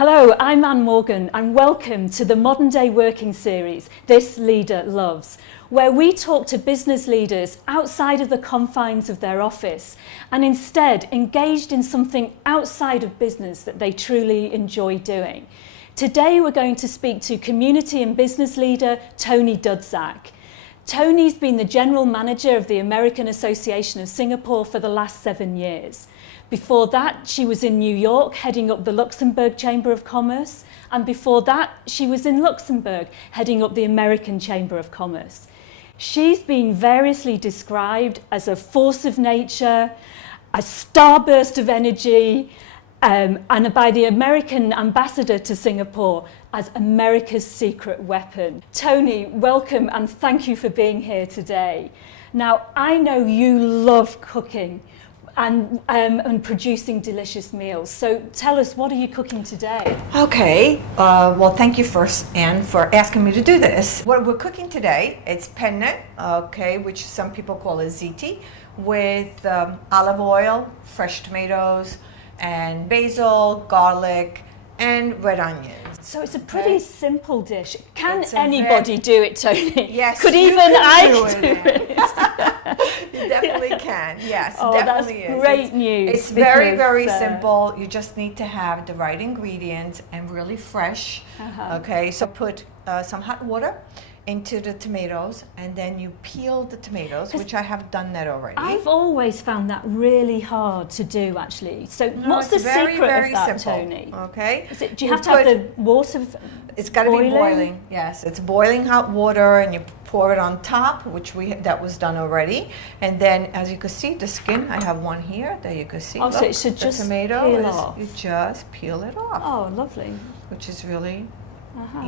Hello, I'm Anne Morgan and welcome to the Modern Day Working series, This Leader Loves, where we talk to business leaders outside of the confines of their office and instead engaged in something outside of business that they truly enjoy doing. Today we're going to speak to community and business leader Toni Dudsak. Toni's been the general manager of the American Association of Singapore for the last 7 years. Before that, she was in New York, heading up the Luxembourg Chamber of Commerce. And before that, she was in Luxembourg, heading up the American Chamber of Commerce. She's been variously described as a force of nature, a starburst of energy, and by the American ambassador to Singapore as America's secret weapon. Toni, welcome and thank you for being here today. Now, I know you love cooking and producing delicious meals. So tell us, what are you cooking today? Okay, well, thank you first, Anne, for asking me to do this. What we're cooking today, it's penne, okay, which some people call a ziti, with olive oil, fresh tomatoes, and basil, garlic, and red onions. So it's a pretty simple dish. Can anybody do it, Toni? Yes. Could even I do it? You definitely can. Yes, Oh, definitely that's is. great news. It's very, very simple. You just need to have the right ingredients and really fresh. Okay, so put some hot water into the tomatoes, and then you peel the tomatoes, which I have done that already. I've always found that really hard to do, actually. So No, what's the it's very, secret very of that, simple. Toni? Okay. Do you have to have the water? It's got to be boiling. Yes, it's boiling hot water, and you pour it on top, which that was done already. And then, as you can see, the skin. I have one here that you can see. Oh, so it should the just tomato peel is, off. You just peel it off. Oh, lovely. Which is really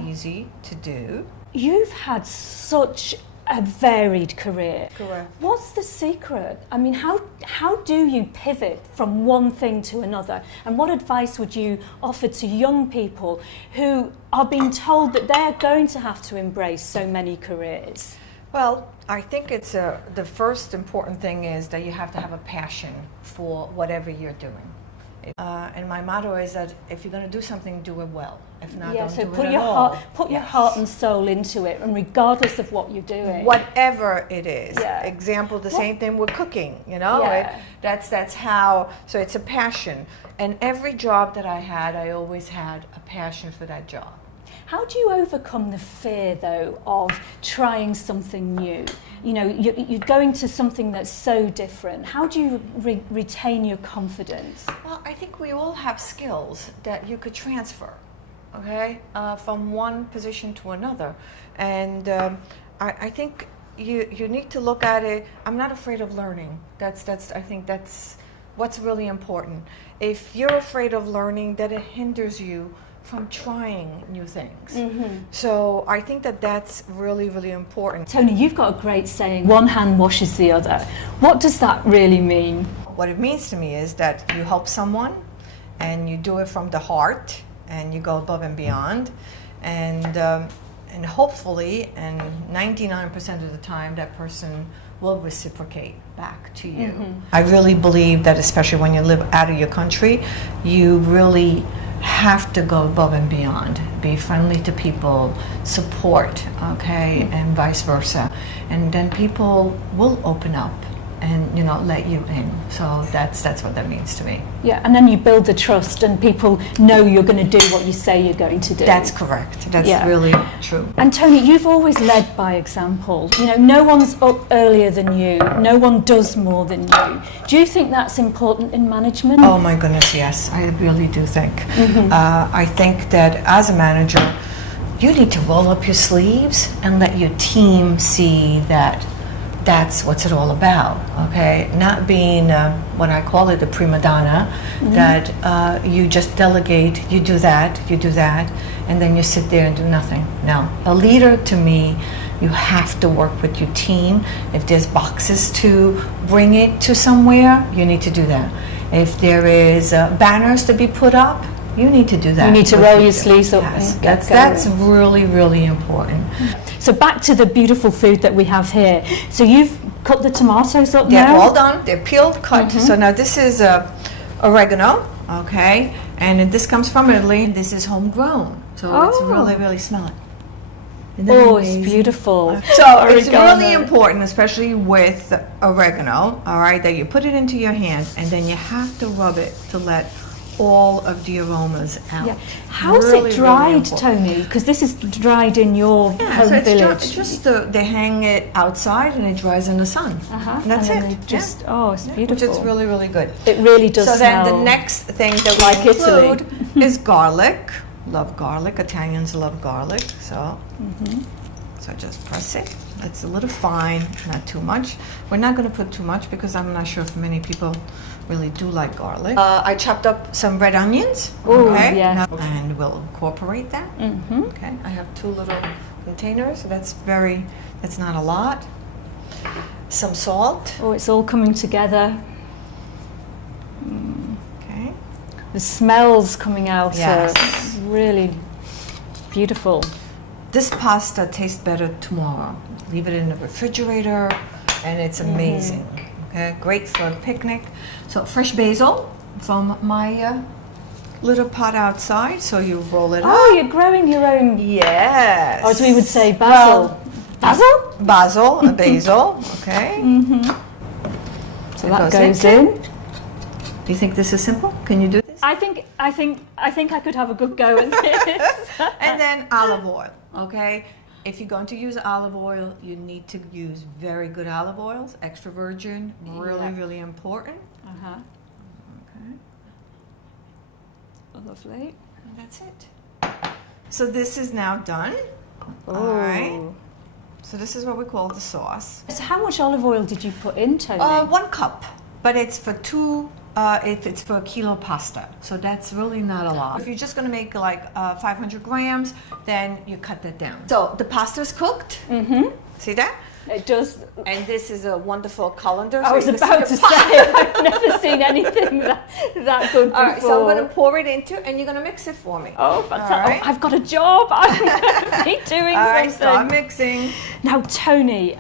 easy to do. You've had such a varied career. Correct. What's the secret? I mean, how do you pivot from one thing to another? And what advice would you offer to young people who are being told that they're going to have to embrace so many careers? Well, I think it's the first important thing is that you have to have a passion for whatever you're doing. And my motto is that if you're going to do something, do it well. If not, don't so do put it your at heart, all. put your heart and soul into it, and regardless of what you're doing, Whatever it is. Yeah. Example, the same thing with cooking. You know, Yeah. that's how. So it's a passion. And every job that I had, I always had a passion for that job. How do you overcome the fear, though, of trying something new? You know, you're going to something that's so different. How do you retain your confidence? Well, I think we all have skills that you could transfer, okay, from one position to another. And I think you need to look at it. I'm not afraid of learning. I think that's what's really important. If you're afraid of learning, that it hinders you from trying new things. So I think that's really, really important. Toni, you've got a great saying, one hand washes the other. What does that really mean? What it means to me is that you help someone and you do it from the heart and you go above and beyond, and hopefully, and 99% of the time, that person will reciprocate back to you. I really believe that, especially when you live out of your country, you really have to go above and beyond. Be friendly to people, support, okay, and vice versa. And then people will open up and, you know, let you in. So that's what that means to me. Yeah, and then you build the trust and people know you're going to do what you say you're going to do. That's correct. That's really true. And Toni, you've always led by example. You know, no one's up earlier than you. No one does more than you. Do you think that's important in management? Oh my goodness, yes. I really do think. I think that as a manager, you need to roll up your sleeves and let your team see that that's what's it all about, okay? Not being what I call it, a prima donna, that you just delegate, you do that, and then you sit there and do nothing. No. A leader, to me, you have to work with your team. If there's boxes to bring it to somewhere, you need to do that. If there is banners to be put up, you need to do that. You need to roll your sleeves up. Yes, and get that's going. really, really important. So back to the beautiful food that we have here. So you've cut the tomatoes up They're now? all done. They're peeled, cut. So now this is oregano, okay? And this comes from Italy. This is homegrown, so it's really, really smelling. Oh, it's beautiful. So it's really important, especially with oregano, all right, that you put it into your hand and then you have to rub it to let all of the aromas out. Yeah. How's it dried, Toni? Because this is dried in your home so village. They hang it outside and it dries in the sun. And that's it. Oh, it's beautiful. Which is really, really good. It really does So smell then the next thing that like we include Italy. is garlic. Love garlic. Italians love garlic. So, so just press it. It's a little fine, not too much. We're not going to put too much because I'm not sure if many people really do like garlic. I chopped up some red onions. Okay. Yeah. And we'll incorporate that. Okay. I have 2 little containers. So that's not a lot. Some salt. Oh, it's all coming together. Okay. The smells coming out Yes. are really beautiful. This pasta tastes better tomorrow. Leave it in the refrigerator and it's amazing. Okay, great for a picnic. So fresh basil from my little pot outside. So you roll it up. Oh, you're growing your own. Yes. Or as we would say, basil. Basil? Basil, okay. So that goes in. Do you think this is simple? Can you do this? I think I could have a good go at this. And then olive oil, okay? If you're going to use olive oil, you need to use very good olive oils, extra virgin, really important. Okay. Lovely. And that's it. So this is now done. Oh. All right. So this is what we call the sauce. So how much olive oil did you put in, Toni? 1 cup, but it's for 2. If it's for a kilo pasta, so that's really not a lot. If you're just going to make like 500 grams, then you cut that down. So the pasta's cooked. See that? It does. And this is a wonderful colander. I was about to say, I've never seen anything that good before. All right, so I'm going to pour it into, and you're going to mix it for me. Oh, fantastic. Right. Oh, I've got a job. I'm going to be doing All right, something. start mixing. Now, Toni,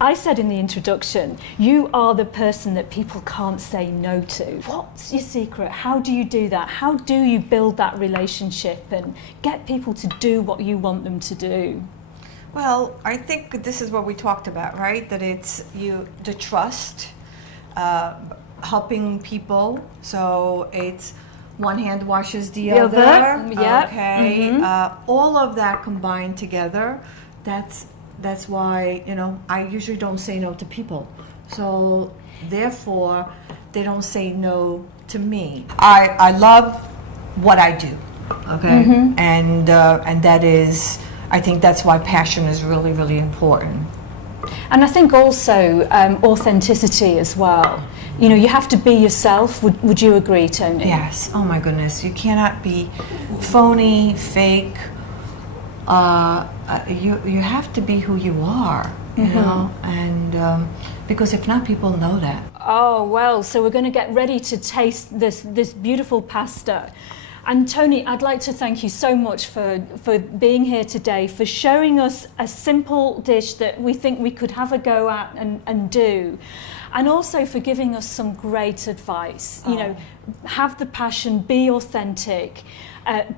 I said in the introduction, you are the person that people can't say no to. What's your secret? How do you do that? How do you build that relationship and get people to do what you want them to do? Well, I think this is what we talked about, right? That it's the trust, helping people. So it's one hand washes the other. Yeah. Okay. All of that combined together. That's why I usually don't say no to people. So therefore, they don't say no to me. I love what I do. Okay. And that is. I think that's why passion is really, really important. And I think also authenticity as well. You have to be yourself. Would you agree, Toni? Yes. Oh my goodness. You cannot be phony, fake. You have to be who you are, you know, and because if not, people know that. Oh, well, so we're going to get ready to taste this beautiful pasta. And Toni, I'd like to thank you so much for being here today, for showing us a simple dish that we think we could have a go at and do. And also for giving us some great advice. Have the passion, be authentic,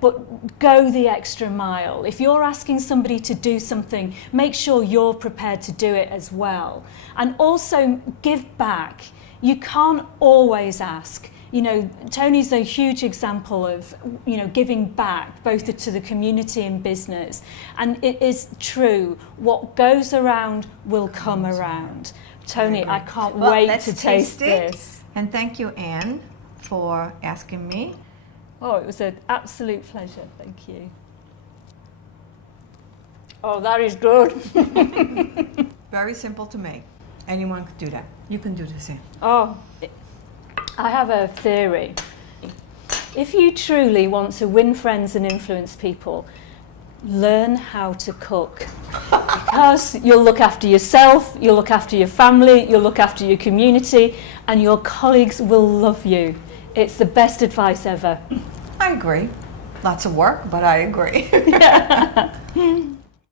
but go the extra mile. If you're asking somebody to do something, make sure you're prepared to do it as well. And also give back. You can't always ask. Toni's a huge example of, giving back both to the community and business. And it is true, what goes around will come around. Toni, I can't wait to taste this. And thank you, Anne, for asking me. Oh, it was an absolute pleasure. Thank you. Oh, that is good. Very simple to make. Anyone could do that. You can do the same. Oh, I have a theory. If you truly want to win friends and influence people, learn how to cook. Because you'll look after yourself, you'll look after your family, you'll look after your community, and your colleagues will love you. It's the best advice ever. I agree. Lots of work, but I agree.